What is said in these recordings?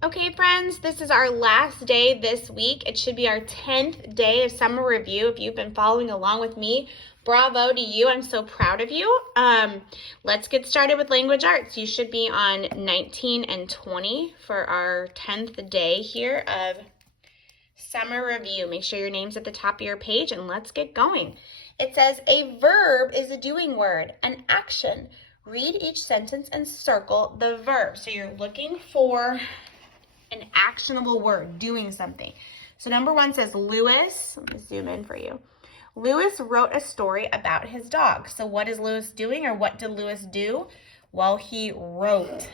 Okay, friends, this is our last day this week. It should be our 10th day of summer review. If you've been following along with me, bravo to you. I'm so proud of you. Let's get started with language arts. You should be on 19 and 20 for our 10th day here of summer review. Make sure your name's at the top of your page and let's get going. It says a verb is a doing word, an action. Read each sentence and circle the verb. So you're looking for an actionable word, doing something. So number one says Lewis, let me zoom in for you. Lewis wrote a story about his dog. So what is Lewis doing, or what did Lewis do? Well, he wrote.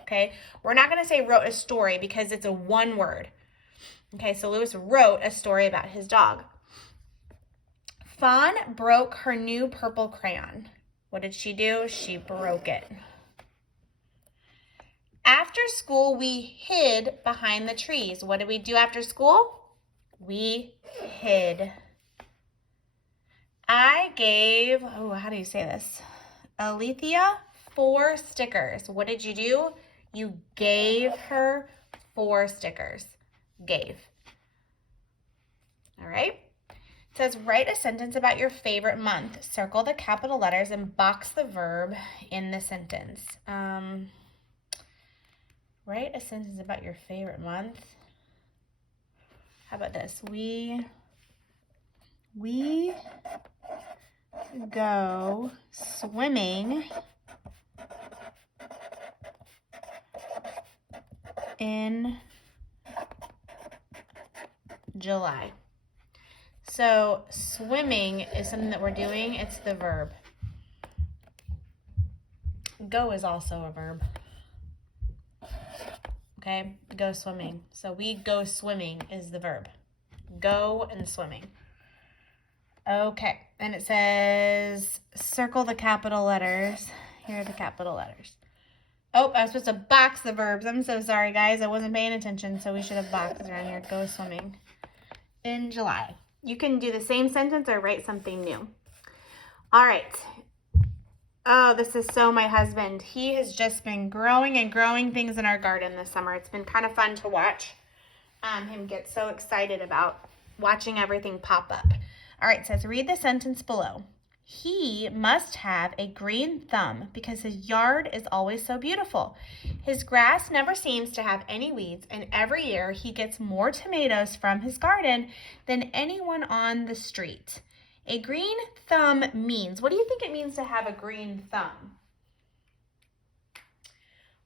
Okay, we're not going to say wrote a story because it's a one word. Okay, so Lewis wrote a story about his dog. Fawn broke her new purple crayon. What did she do? She broke it. After school, we hid behind the trees. What did we do after school? We hid. I gave, how do you say this? Alethea 4 stickers. What did you do? You gave her 4 stickers. Gave. All right. It says, write a sentence about your favorite month. Circle the capital letters and box the verb in the sentence. Write a sentence about your favorite month. How about this? We go swimming in July. So swimming is something that we're doing. It's the verb. Go is also a verb. Okay, go swimming. So we go swimming is the verb. Go and swimming. Okay, and it says circle the capital letters. Here are the capital letters. Oh, I was supposed to box the verbs. I'm so sorry, guys. I wasn't paying attention, so we should have boxes around here. Go swimming in July. You can do the same sentence or write something new. All right. Oh, this is so my husband. He has just been growing and growing things in our garden this summer. It's been kind of fun to watch him get so excited about watching everything pop up. All right, it says read the sentence below. He must have a green thumb because his yard is always so beautiful. His grass never seems to have any weeds, and every year he gets more tomatoes from his garden than anyone on the street. A green thumb means, what do you think it means to have a green thumb?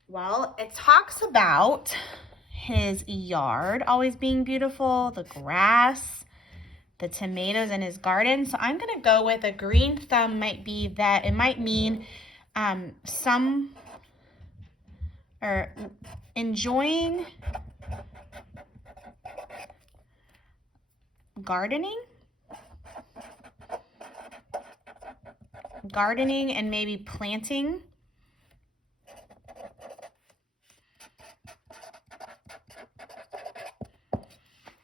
Well, it talks about his yard always being beautiful, the grass, the tomatoes in his garden. So I'm going to go with a green thumb might be that it might mean enjoying gardening and maybe planting.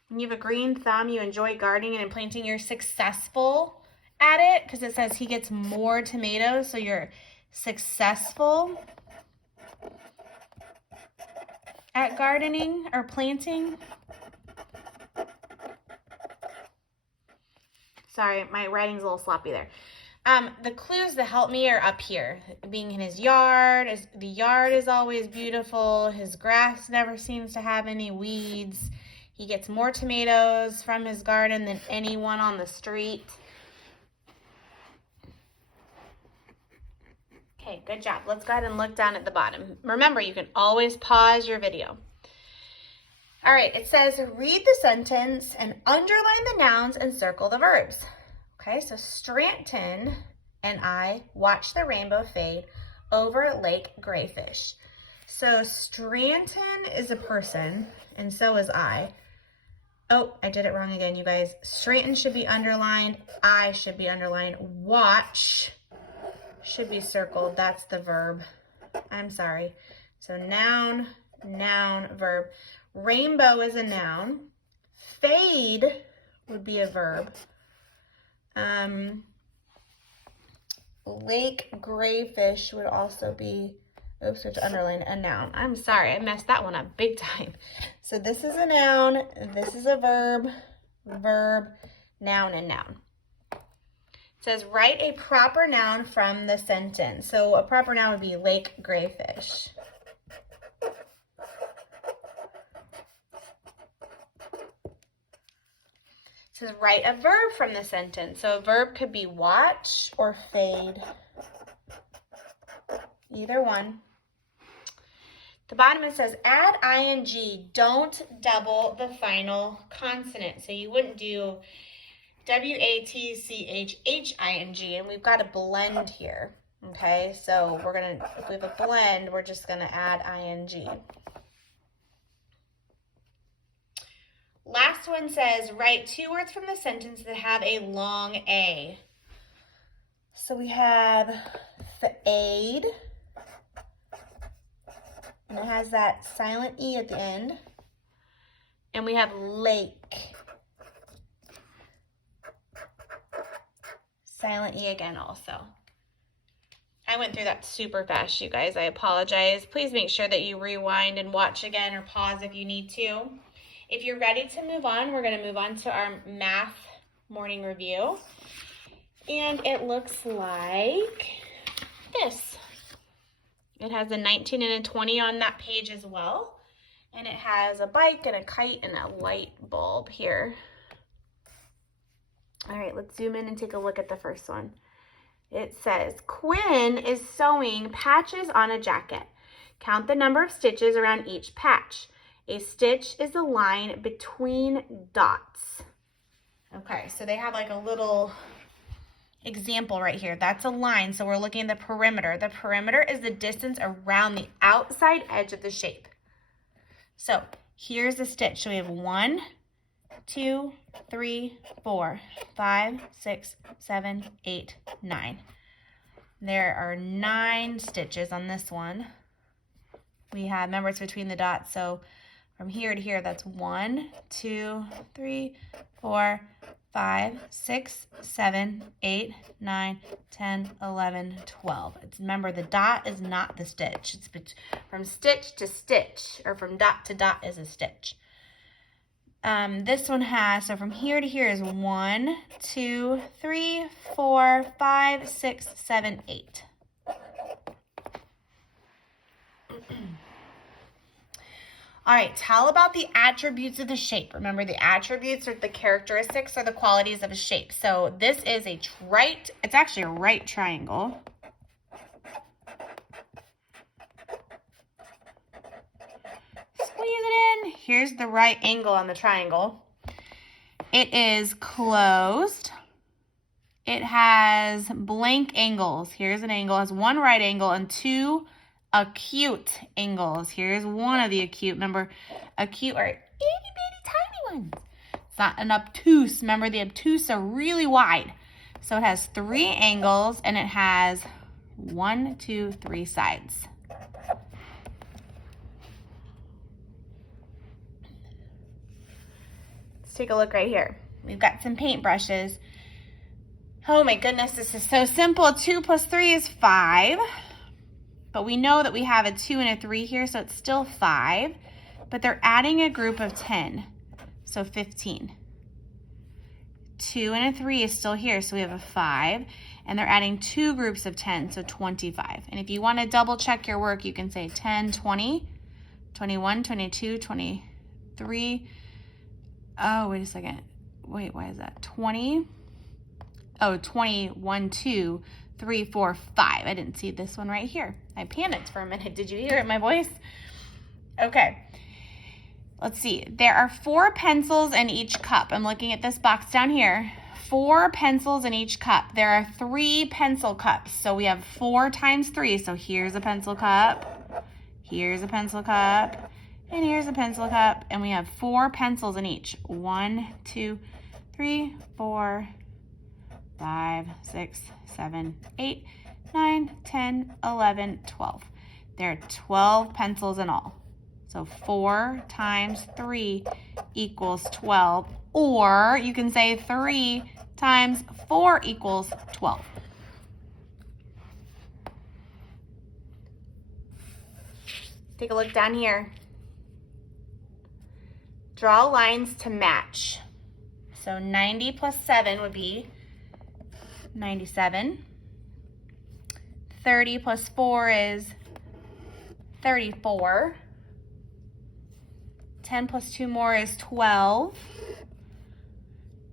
When you have a green thumb, you enjoy gardening and planting, you're successful at it because it says he gets more tomatoes, so you're successful at gardening or planting. Sorry, my writing's a little sloppy there. The clues that help me are up here. Being in his yard, the yard is always beautiful. His grass never seems to have any weeds. He gets more tomatoes from his garden than anyone on the street. Okay, good job. Let's go ahead and look down at the bottom. Remember, you can always pause your video. All right, it says read the sentence and underline the nouns and circle the verbs. Okay, so Scranton and I watched the rainbow fade over Lake Grayfish. So Scranton is a person, and so is I. Oh, I did it wrong again, you guys. Scranton should be underlined. I should be underlined. Watch should be circled. That's the verb. I'm sorry. So noun, verb. Rainbow is a noun. Fade would be a verb. Lake Grayfish would also be Oops, we have to underline a noun. I'm sorry, I messed that one up big time. So this is a noun, this is a verb, verb, noun, and noun. It says write a proper noun from the sentence. So a proper noun would be lake grayfish. It says write a verb from the sentence. So a verb could be watch or fade. Either one. The bottom it says add ing, don't double the final consonant. So you wouldn't do W-A-T-C-H-H-I-N-G, and we've got a blend here. Okay, so we're gonna, if we have a blend, we're just gonna add ing. Last one says write 2 words from the sentence that have a long A. So we have fade, and it has that silent E at the end. And we have lake. Silent E again also. I went through that super fast, you guys. I apologize. Please make sure that you rewind and watch again or pause if you need to. If you're ready to move on, we're going to move on to our math morning review. And it looks like this. It has a 19 and a 20 on that page as well. And it has a bike and a kite and a light bulb here. All right, let's zoom in and take a look at the first one. It says, Quinn is sewing patches on a jacket. Count the number of stitches around each patch. A stitch is a line between dots. Okay, so they have like a little example right here. That's a line, so we're looking at the perimeter. The perimeter is the distance around the outside edge of the shape. So here's the stitch. So we have 1, 2, 3, 4, 5, 6, 7, 8, 9. There are 9 stitches on this one. We have, remember it's between the dots, so from here to here, that's 1, 2, 3, 4, 5, 6, 7, 8, 9, 10, 11, 12. Remember, the dot is not the stitch. It's from stitch to stitch, or from dot to dot is a stitch. This one has, so from here to here is 1, 2, 3, 4, 5, 6, 7, 8. All right, tell about the attributes of the shape. Remember, the attributes are the characteristics or the qualities of a shape. So this is a right, it's actually a right triangle. Squeeze it in. Here's the right angle on the triangle. It is closed. It has blank angles. Here's an angle. It has one right angle and 2 acute angles. Here's one of the acute. Remember, acute are itty bitty tiny ones. It's not an obtuse. Remember, the obtuse are really wide. So it has 3 angles and it has 1, 2, 3 sides. Let's take a look right here. We've got some paintbrushes. Oh my goodness, this is so simple. 2 plus 3 is 5. But we know that we have a 2 and a 3 here, so it's still 5. But they're adding a group of 10, so 15. 2 and a 3 is still here, so we have a 5. And they're adding 2 groups of 10, so 25. And if you want to double check your work, you can say 10, 20, 21, 22, 23. Oh, wait a second. Wait, why is that? 20. Oh, 21, 2, 3, 4, 5. I didn't see this one right here. I panicked for a minute. Did you hear it in my voice? Okay. Let's see. There are 4 pencils in each cup. I'm looking at this box down here. 4 pencils in each cup. There are 3 pencil cups. So we have 4 times 3. So here's a pencil cup. Here's a pencil cup. And here's a pencil cup. And we have 4 pencils in each. 1, 2, 3, 4, 5, 6, 7, 8, 9, 10, 11, 12. There are 12 pencils in all. So 4 times 3 equals 12. Or you can say 3 times 4 equals 12. Take a look down here. Draw lines to match. So 90 plus 7 would be 97. 30 plus 4 is 34. 10 plus 2 more is 12.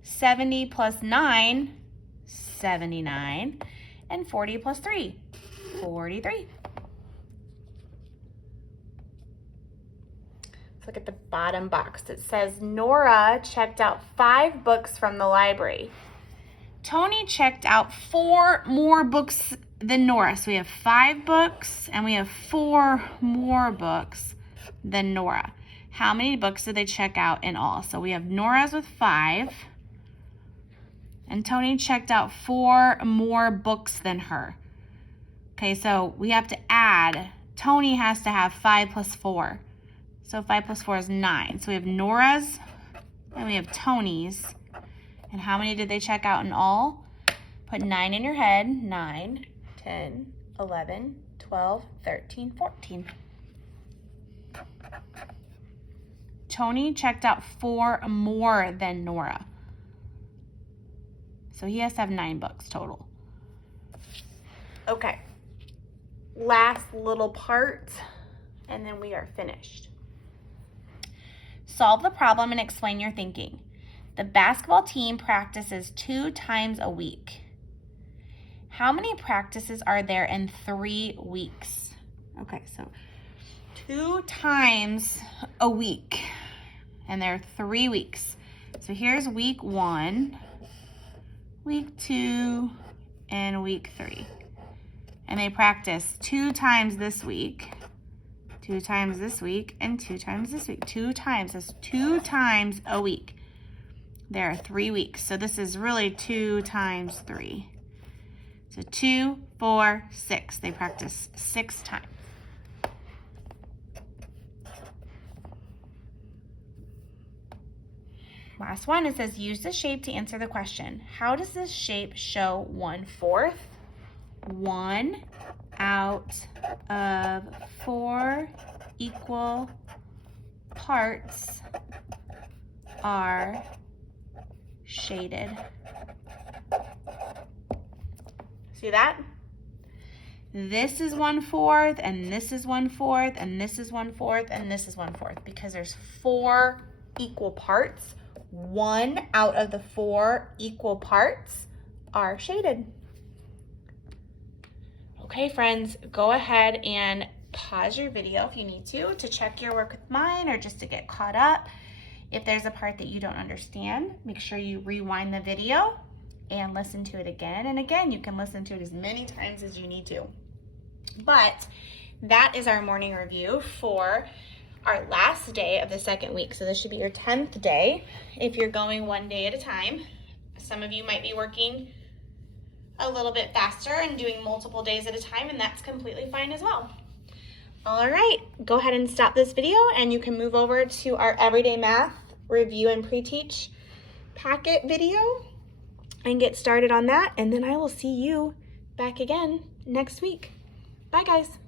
70 plus 9, 79. And 40 plus 3, 43. Let's look at the bottom box. It says Nora checked out 5 books from the library. Tony checked out 4 more books than Nora. So we have 5 books and we have 4 more books than Nora. How many books did they check out in all? So we have Nora's with 5. And Tony checked out 4 more books than her. Okay, so we have to add. Tony has to have 5 plus 4. So 5 plus 4 is 9. So we have Nora's and we have Tony's. And how many did they check out in all? Put 9 in your head. 9, 10, 11, 12, 13, 14. Tony checked out 4 more than Nora. So he has to have 9 books total. Okay. Last little part, and then we are finished. Solve the problem and explain your thinking. The basketball team practices 2 times a week. How many practices are there in 3 weeks? Okay, so 2 times a week, and there are 3 weeks. So here's week 1, week 2, and week 3. And they practice 2 times this week, 2 times this week, and 2 times this week. 2 times, that's 2 times a week. There are 3 weeks. So this is really 2 times 3. So 2, 4, 6. They practice 6 times. Last one, it says use the shape to answer the question. How does this shape show 1/4? 1 out of 4 equal parts are shaded. See that? This is 1/4, and this is 1/4, and this is 1/4, and this is 1/4, because there's 4 equal parts. 1 out of the 4 equal parts are shaded. Okay, friends, go ahead and pause your video if you need to check your work with mine or just to get caught up. If there's a part that you don't understand, make sure you rewind the video and listen to it again and again. You can listen to it as many times as you need to. But that is our morning review for our last day of the 2nd week. So this should be your 10th day if you're going 1 day at a time. Some of you might be working a little bit faster and doing multiple days at a time, and that's completely fine as well. All right, go ahead and stop this video and you can move over to our Everyday Math Review and Pre-Teach packet video and get started on that, and then I will see you back again next week. Bye, guys.